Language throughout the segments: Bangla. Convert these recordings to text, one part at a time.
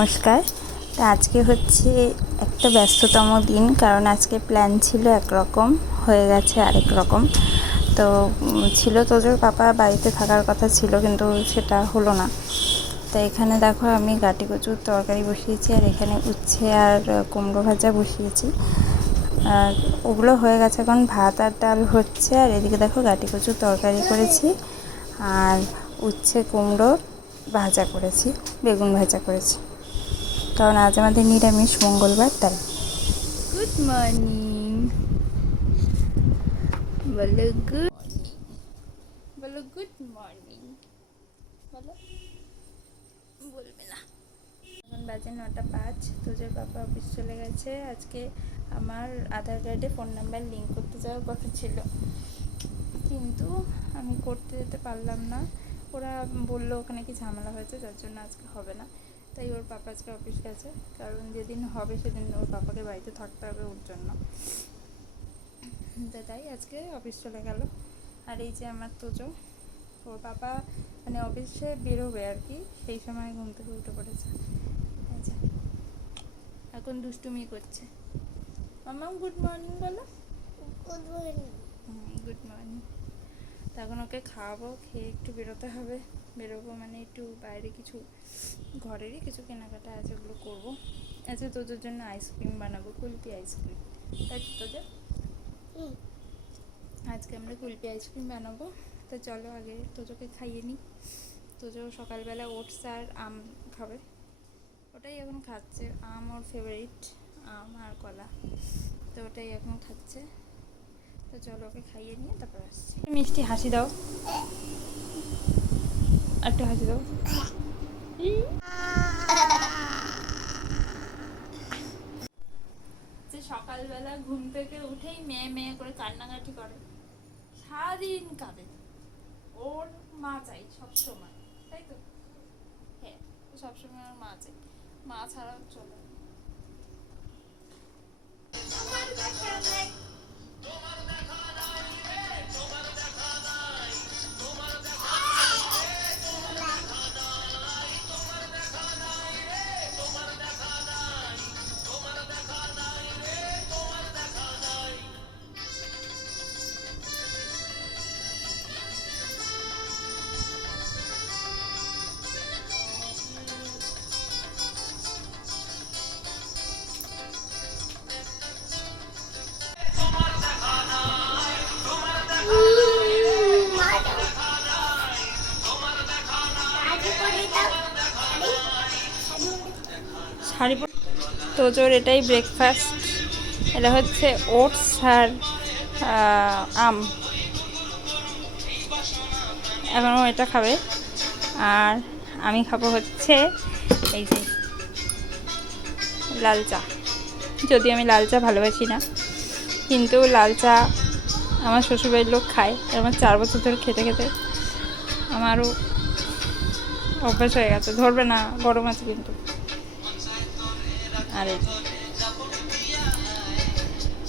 নমস্কার। তো আজকে হচ্ছে একটা ব্যস্ততম দিন, কারণ আজকে প্ল্যান ছিল একরকম, হয়ে গেছে আরেক রকম। তো ছিল তোজোর পাপা বাড়িতে থাকার কথা ছিল, কিন্তু সেটা হলো না। তো এখানে দেখো আমি গাটি কচুর তরকারি বসিয়েছি, আর এখানে উচ্ছে আর কুমড়ো ভাজা বসিয়েছি। আর ওগুলো হয়ে গেছে, এখন ভাত আর ডাল হচ্ছে। আর এদিকে দেখো গাটি কচুর তরকারি করেছি, আর উচ্ছে কুমড়ো ভাজা করেছি, বেগুন ভাজা করেছি, কারণ আজ আমাদের নিরামিষ, মঙ্গলবার, তাই। গুড মর্নিং, বলো গুড, বলো গুড মর্নিং, বলো, বলবে না। এখন বাজে 9:05। তোজোর পাপা অফিস চলে গেছে। আজকে আমার আধার কার্ডে ফোন নাম্বার লিঙ্ক করতে যাওয়ার কথা ছিল, কিন্তু আমি করতে যেতে পারলাম না। ওরা বললো ওখানে কি ঝামেলা হয়েছে, যার জন্য আজকে হবে না। তাই ওর পাপা আজকে অফিস গেছে, কারণ যেদিন হবে সেদিন ওর পাপাকে বাড়িতে থাকতে হবে ওর জন্য। তাই আজকে অফিস চলে গেল। আর এই যে আমার তোজো, ওর পাপা মানে অফিসে বেরোবে আর কি, সেই সময় ঘুম থেকে উঠে পড়েছে। আচ্ছা, এখন দুষ্টুমি করছে। মামা গুড মর্নিং বলো। Good morning. Good morning. তখন ওকে খাওয়াবো, খেয়ে একটু বেরোতে হবে। বেরোবো মানে একটু বাইরে কিছু ঘরেরই কিছু কেনাকাটা আছে, ওগুলো করবো। আচ্ছা, তোদের জন্য আইসক্রিম বানাবো, কুলপি আইসক্রিম, তাই তো তোদের? আজকে আমরা কুলপি আইসক্রিম বানাবো। তো চলো আগে তোজোকে খাইয়ে নিই। তোজো সকালবেলা ওটস আর আম খাবে, ওটাই এখন খাচ্ছে। আম ওর ফেভারিট, আম আর কলা, তো ওটাই এখন খাচ্ছে। তো চলো ওকে খাইয়ে নিয়ে তারপর আসছি। মিষ্টি হাসি দাও, একটু হাসি দাও। যে সকালবেলা ঘুম থেকে উঠেই মেয়ে মেয়ে করে কান্নাকাটি করে, সারাদিন কাঁদে, ওর মা চাই সবসময়, তাই তো? হ্যাঁ, সবসময় ওর মা চাই, মা ছাড়াও চলে। শাড়ি তোজোর এটাই ব্রেকফাস্ট। এটা হচ্ছে ওটস আর আম, এখন ও এটা খাবে। আর আমি খাবো হচ্ছে এই যে লাল চা। যদি আমি লাল চা ভালোবাসি না, কিন্তু লাল চা আমার শ্বশুরবাড়ির লোক খায়, আমার 4 বছর ধরে খেতে খেতে আমারও অভ্যাস হয়ে গেছে। ধরবে না, গরম আছে কিন্তু। আর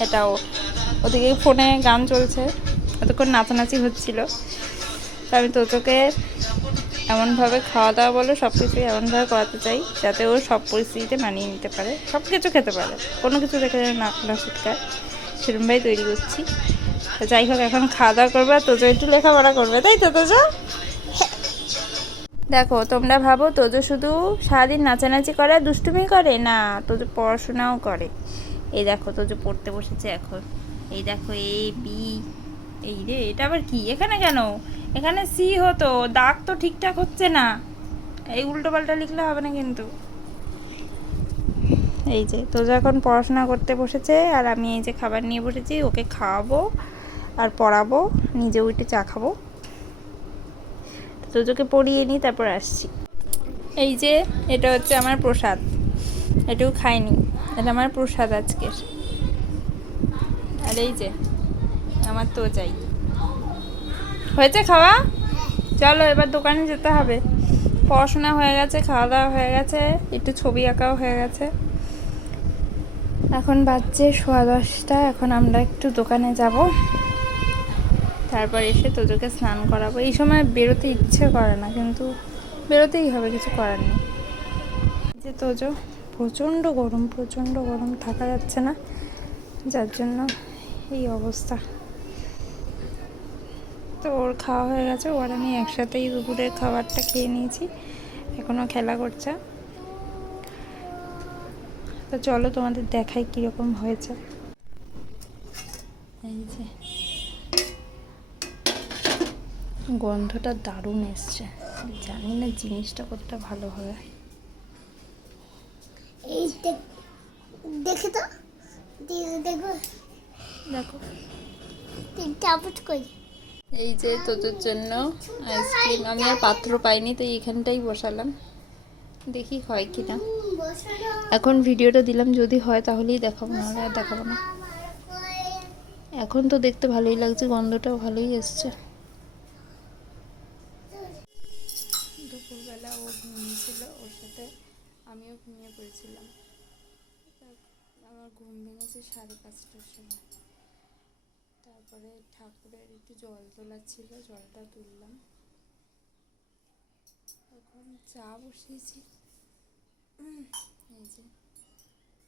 এটাও ওদিকে ফোনে গান চলছে, এতক্ষণ নাচানাচি হচ্ছিল। তো আমি তোজোকে এমনভাবে খাওয়া দাওয়া বলো সব কিছুই এমনভাবে করাতে চাই যাতে ও সব পরিস্থিতিতে মানিয়ে নিতে পারে, সব কিছু খেতে পারে, কোনো কিছু দেখে নাক না ছিটকায়, সেরকমভাবে তৈরি করছি। তো যাই হোক, এখন খাওয়া দাওয়া করবে আর তোজো একটু লেখাপড়া করবে, তাই তো তোজো? দেখো, তোমরা ভাবো তোজো শুধু সারাদিন নাচানাচি করে আর দুষ্টুমি করে, না, তোজো পড়াশোনাও করে। এই দেখো তোজো পড়তে বসেছে এখন। এই দেখো এ বি, এই রে এটা আবার কি, এখানে কেন? এখানে সি হতো, দাগ তো ঠিকঠাক হচ্ছে না, এই উল্টো পাল্টা লিখলে হবে না কিন্তু। এই যে তোজো এখন পড়াশোনা করতে বসেছে, আর আমি এই যে খাবার নিয়ে বসেছি, ওকে খাওয়াবো আর পড়াবো, নিজে উঠে চা খাবো। তোজোকে পড়িয়ে নিই, তারপর আসছি। এই যে এটা হচ্ছে আমার প্রসাদ, এটুকু খাইনি, এটা আমার প্রসাদ আজকের। আর এই যে আমার তো চাই হয়েছে খাওয়া। চলো এবার দোকানে যেতে হবে। পড়াশোনা হয়ে গেছে, খাওয়া দাওয়া হয়ে গেছে, একটু ছবি আঁকাও হয়ে গেছে। এখন বাজছে 10:15। এখন আমরা একটু দোকানে যাব, তারপর এসে তোজোকে স্নান করাবো। এই সময় বেরোতে ইচ্ছে করে না, কিন্তু বেরোতেই হবে, কিছু করার নেই। যে যে তোজো প্রচণ্ড গরম থাকা যাচ্ছে না, যার জন্য এই অবস্থা। তো ওর খাওয়া হয়ে গেছে, ওর আমি একসাথেই দুপুরের খাবারটা খেয়ে নিয়েছি, এখনও খেলা করছে। তো চলো তোমাদের দেখাই কীরকম হয়েছে। এই যে গন্ধটা দারুণ এসছে, জানি না জিনিসটা কতটা ভালো হবে। এই দেখে তো দেখো দেখো চাপট কই। এই যে তোদের জন্য আইসক্রিম, আমি আর পাত্র পাইনি তো এইখানটাই বসালাম, দেখি হয় কি না। এখন ভিডিওটা দিলাম, যদি হয় তাহলেই দেখাবো, নাহলে আর দেখাবো না। এখন তো দেখতে ভালোই লাগছে, গন্ধটাও ভালোই এসছে। দুপুরবেলা ও ঘুমিয়েছিল, ওর সাথে আমিও ঘুমিয়ে পড়েছিলাম। আমার ঘুম ভেঙেছে 5:30টার সময়। তারপরে ঠাকুরের একটু জল তোলা ছিল, জলটা তুললাম। এখন চা বসিয়েছি, এই যে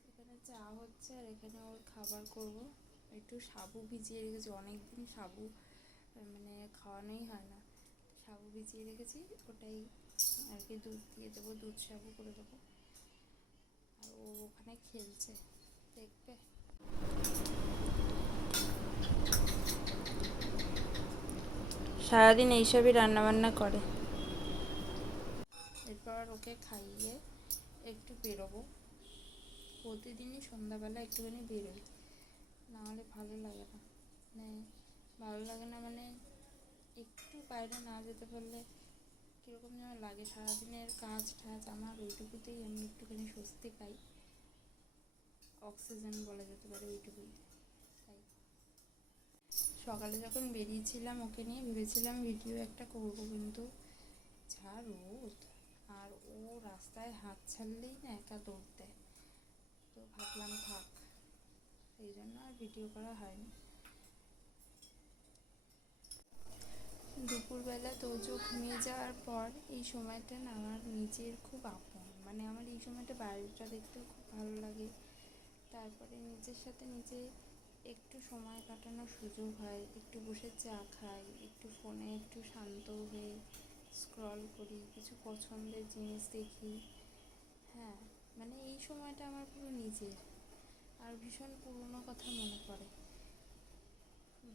এখানে চা হচ্ছে, আর এখানে ওর খাবার করব। একটু সাবু ভিজিয়ে রেখেছি, অনেকদিন সাবু মানে খাওয়ানোই হয় না, সাবু ভিজিয়ে রেখেছি, ওটাই আর কি দুধ দিয়ে দেবো, দুধ সাবু করে দেবো। আর ও ওখানে খেলছে, দেখবে। সারাদিন এইসবই রান্নাবান্না করে। এরপর ওকে খাইয়ে একটু বেরোবো, প্রতিদিনই সন্ধ্যাবেলা একটুখানি বেরোই, নাহলে ভালো লাগে না। মানে একটু বাইরে না যেতে পারলে কীরকম যেন লাগে। সারাদিনের কাজ টাজ আমার ওইটুকুতেই আমি একটুখানি স্বস্তি পাই, অক্সিজেন বলা যেতে পারে ওইটুকুই। তাই সকালে যখন বেরিয়েছিলাম ওকে নিয়ে, ভেবেছিলাম ভিডিও একটা করব, কিন্তু যা রোদ, আর ও রাস্তায় হাত ছাড়লেই না একা দৌড় দেয়, তো ভাবলাম থাক, এই জন্য আর ভিডিও করা হয়নি। দুপুরবেলা তোজো ঘুমিয়ে যাওয়ার পর এই সময়টা না আমার নিজের খুব আপন, মানে আমার এই সময়টা বাইরেটা দেখতেও খুব ভালো লাগে। তারপরে নিজের সাথে নিজে একটু সময় কাটানোর সুযোগ হয়, একটু বসে চা খাই, একটু ফোনে একটু শান্ত হয়ে স্ক্রল করি, কিছু পছন্দের জিনিস দেখি। হ্যাঁ, মানে এই সময়টা আমার পুরো নিজের। আর ভীষণ পুরনো কথা মনে পড়ে,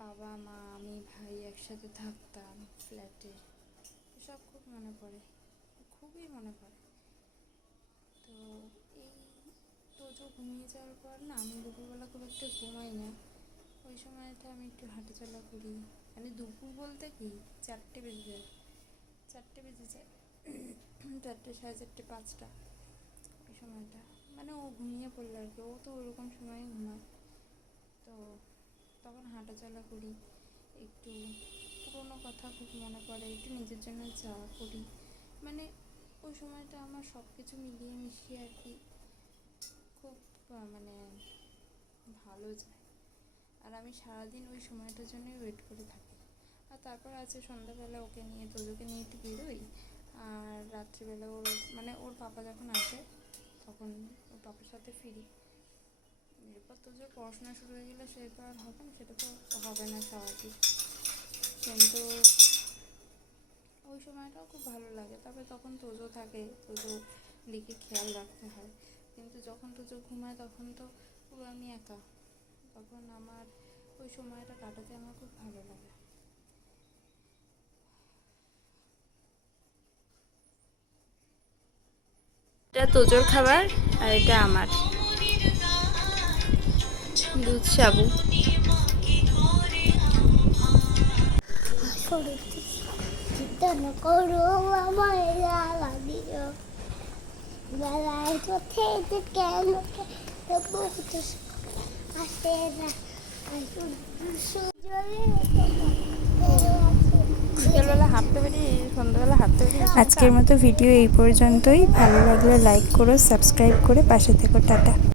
বাবা মা আমি ভাই একসাথে থাকতাম ফ্ল্যাটে, এসব খুব মনে পড়ে, খুবই মনে পড়ে। তো এই তোজো ঘুমিয়ে যাওয়ার পর না আমি দুপুরবেলা খুব একটা ঘুমাই না, ওই সময়টা আমি একটু হাঁটাচলা করি। মানে দুপুর বলতে কি 4টে বেজে যায়, 4টে বেজে যায় 4টে, 4:30, 5টা, ওই সময়টা মানে ও ঘুমিয়ে পড়লো আর কি, ও তো ওরকম সময়ে ঘুমায়। তো তখন হাঁটাচলা করি, একটু পুরোনো কথা খুব মনে পড়ে, একটু নিজের জন্য চা করি, মানে ওই সময়টা আমার সব কিছু মিলিয়ে মিশিয়ে আর কি খুব মানে ভালো যায়। আর আমি সারাদিন ওই সময়টার জন্যই ওয়েট করে থাকি। আর তারপর আছে সন্ধ্যাবেলা ওকে নিয়ে, তোজোকে নিয়ে একটু বেরোই, আর রাত্রিবেলা ওর মানে ওর পাপা যখন আসে তখন ওর পাপার সাথে ফিরি। এরপর তোজো পড়াশোনা শুরু হয়ে গেলে সে তো আর হবে না, সেটা তো হবে না স্বাভাবিক, কিন্তু ওই সময়টাও খুব ভালো লাগে। তবে তখন তোজো থাকে, তোজো দিকে খেয়াল রাখতে হয়, কিন্তু যখন তোজো ঘুমায় তখন তো পুরো আমি একা, তখন আমার ওই সময়টা কাটাতে আমার খুব ভালো লাগে। এটা তোজোর খাবার আর এটা আমার দুধ সাবু। করো আমার লাগিও বেলায় তো থেকে কেন আসে না, বিকেলবেলা হাঁটতে বেরিয়ে, সন্ধ্যাবেলা হাঁটতে বেরিয়ে। আজকের মতো ভিডিও এই পর্যন্তই, ভালো লাগলে লাইক করো, সাবস্ক্রাইব করে পাশে থেকো, টাটা।